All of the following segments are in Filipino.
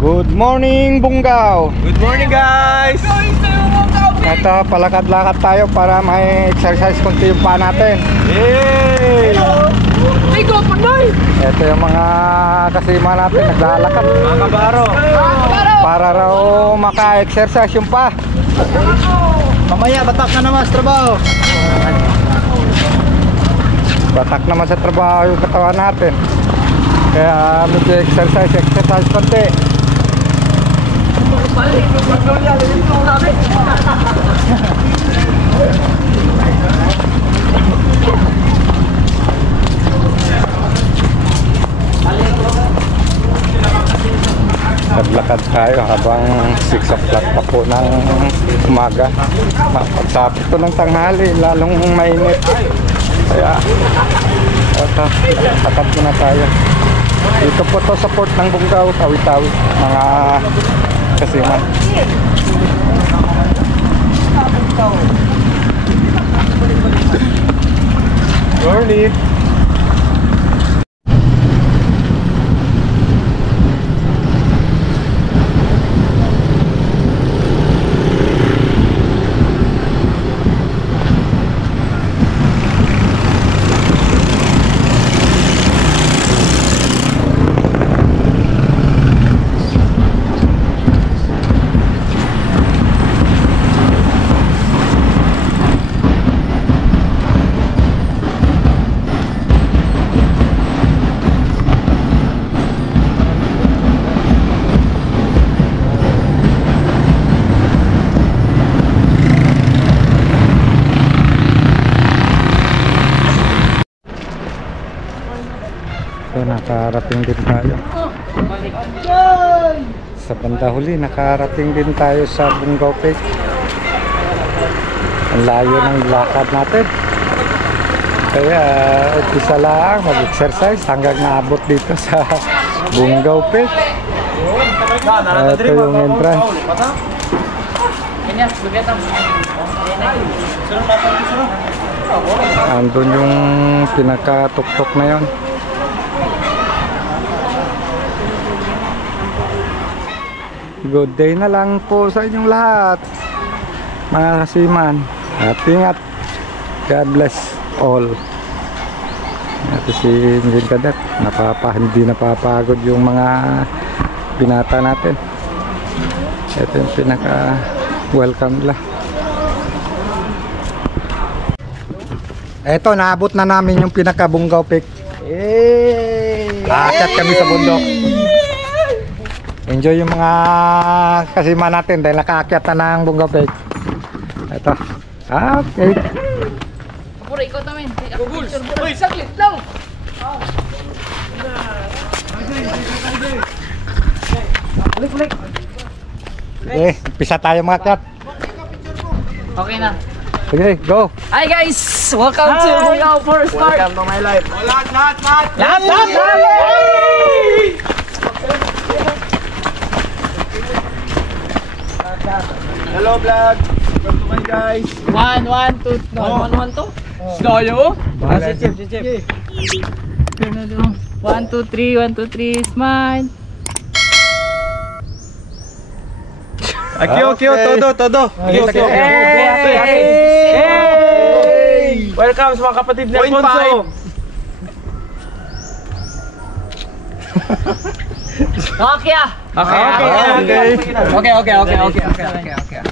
Good morning, Bungaw! Good morning, guys! Ito, palakad-lakad tayo para may exercise konti yung paa natin. Yay! Ito yung mga kasima natin, naglalakad Mga kabaro! para raw maka-exercise yung paa. Mamaya, batak na naman sa trabaho! Batak naman sa trabaho yung katawan natin. Kaya medyo exercise konti. Naglakad tayo habang 6 o'clock pa po ng umaga. Pagsapit ko ng tanghali, lalong mainit. Kaya lakad muna tayo. Dito po to sa port ng Bungaw, Tawi-Tawi, mga kasiman. Morning. So, nakarating din tayo sa banda huli. Nakarating din tayo sa Bungaw Peak. Ang layo ng lakad natin, kaya umpisa lang mag-exercise hanggang naabot dito sa Bungaw Peak. Ito yung entrance. Andun yung pinakatuktok na yon. Good day na lang po sa inyong lahat, mga kasiman. At ingat. God bless all. Ito si Engine Cadet. Hindi napapagod yung mga binata natin. Ito yung pinaka-welcome nila. Ito, naabot na namin yung pinaka-Bungaw Peak. Aakyat kami sa bundok. Enjoy yung mga kasima natin dahil nakaakyat na ng Bungaw Peak. Ito. Okay. Pura ikaw namin. Uy, saglit lang. Balik. Okay, pisa tayo mga kat. Okay na. Sige, go. Hi guys! Welcome to Bungaw Forest Park. Welcome to my life! Lahat! Hello vlog! Welcome to my guys! 1, 2, 1, 2. Tayo? Si Chip! 1, 2, 3, smile. Aquí, todo! Hey! Welcome sa mga kapatid ni Alfonso! Okay.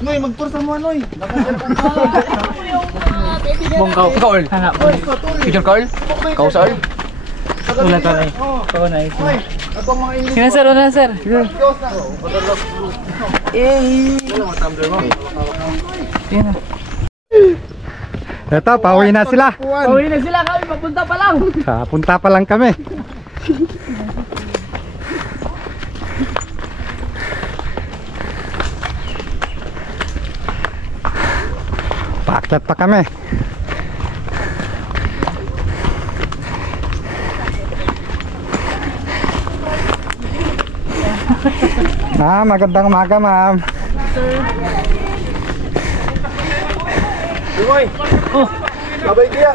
Noy, magpurta mo, Noy! Bungaw. Kaol. Picture Kaol? Kaol saan? Wala to na eh. Oo na eh. Sino sir? Una sir? Ito, pauwi na sila. Pauwi na sila kami. Papunta pa lang. Punta pa lang kami. Paakyat pa kami. Magandang umaga, ma'am. Dumoy! Babay kaya!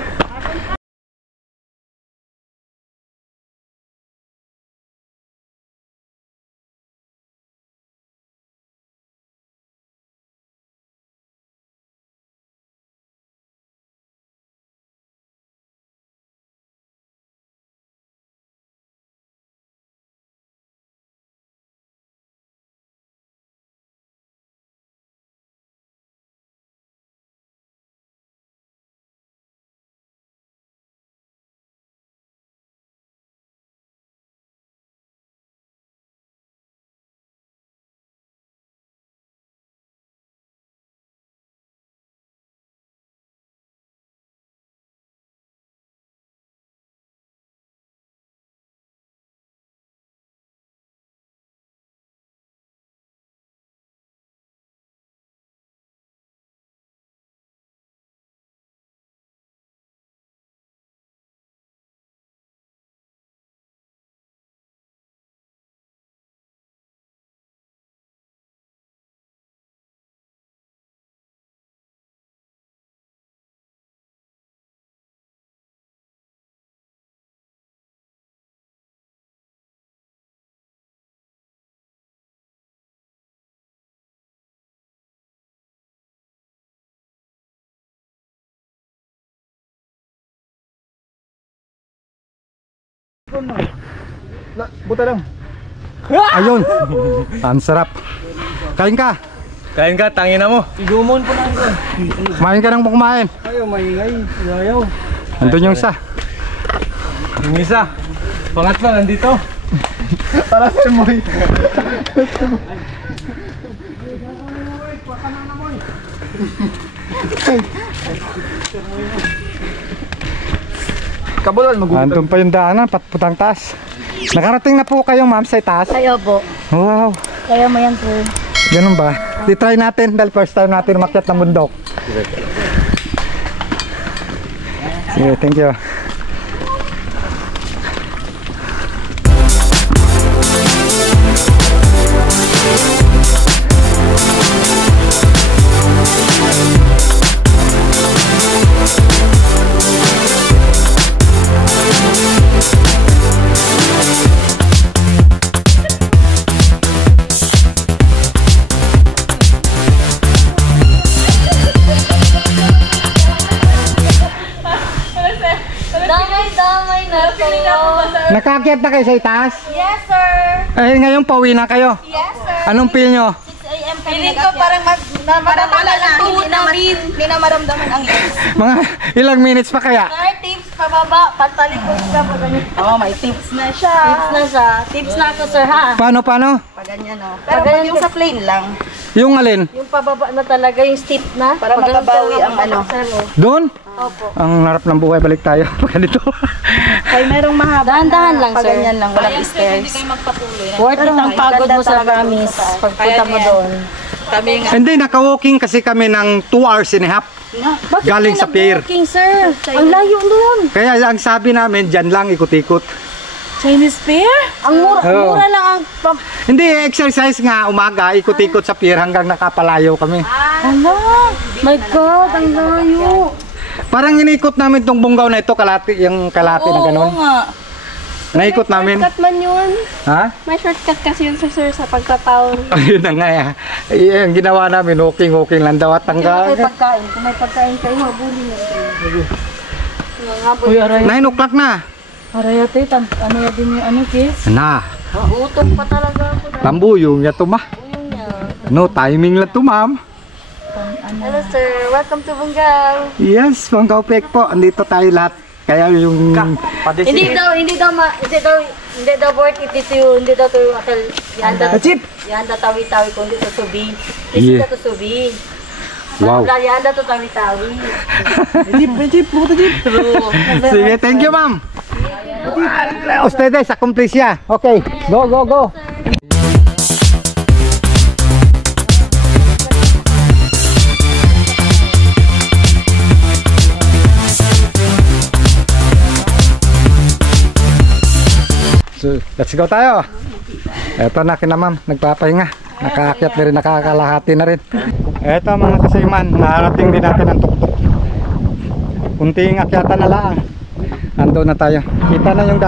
Buta lang. Ayun. Ang sarap. Kain ka. Kain ka, tangin na mo. Igumon po lang ko. Kumain ka nang kumain. Ayaw, maingay. Ayaw. Andun yung isa. Yung isa. Pangatlo, nandito. Para sa mo. Kabulon, Andun pa yung daanan, patputang taas. Nakarating na po kayo ma'am sa itaas. Kayo po. Wow. Kaya mo yan, sir. Ganun ba? Di-try natin dahil first time natin umakyat ng bundok. Sige, thank you. Damay-damay na po. Nakaakyat na kayo sa itaas? Yes, sir. Eh, ngayon pauwi na kayo. Yes, sir. Anong feel nyo? 6 a.m. Feeling ko parang madamala na tuhod namin. Hindi na maramdaman ang legs. Mga ilang minutes pa kaya? Sir, tips pababa. Pagtalikod ka pa ganyan. Oh, may tips na siya. Tips na siya. Tips na ako, sir, ha? Paano? Pag ganyan, oh. Pero pag yung sa plain lang. Yung alin? Yung pababa na talaga, yung steep na. Para makabawi ang ano. Sir, oh. Doon? Opo. Ang narap ng buhay, balik tayo. Ganito. Kaya merong mahaba. Dahan-dahan lang, sir. Pag ganyan lang, walang stairs. Worth it ang pagod mo sa promise. Pagpunta mo doon. Hindi, naka-walking kasi kami ng 2 hours and a half. Bakit Galing sa pier. King, sir? Ang layo doon. Kaya ang sabi namin, dyan lang ikot-ikot. Chinese pier? Ang mura, Oo. mura lang ang... Hindi, exercise nga, umaga, ikot-ikot sa pier hanggang nakapalayo kami. Ano? My God, ang layo. Parang inikot namin tong bunggaw na ito, kalati, yung kalati na ganun. Oo nga. Naikot namin. Shortcut man yun. Ha? May shortcut kasi yun, sir, sa pagkataon. Ayun na nga ya. Ang ginawa namin, walking lang daw at Kung may hanggang pagkain, kung may pagkain kayo, habulin mo. Uy, aray. 9 o'clock na. Aray ate, ano yan din yung ano, kids? Na, Gutom pa talaga ako. lambuyong ya to ma. No, timing lang to ma'am. Hello, sir. Welcome to Bungaw. Yes, mga kaupek po, andito tayo lahat. Kaya yung Hindi daw worth it dito yun. Hindi daw to yung atal. Yanda tawi-tawi kung dito subi. Yeah. Dito to subi. wow. Yanda to tawi-tawi. Sige, thank you ma'am. Ustedes, accomplice ya. Okay, go, go, go. So, let's go tayo. Eto na kina ma'am, nagpapahinga. Nakaakyat na rin, nakakalahati na rin. Eto mga kasiman, narating din natin ang tuktok. Kunting akyatan na lang. Ando na tayo. Kita na yung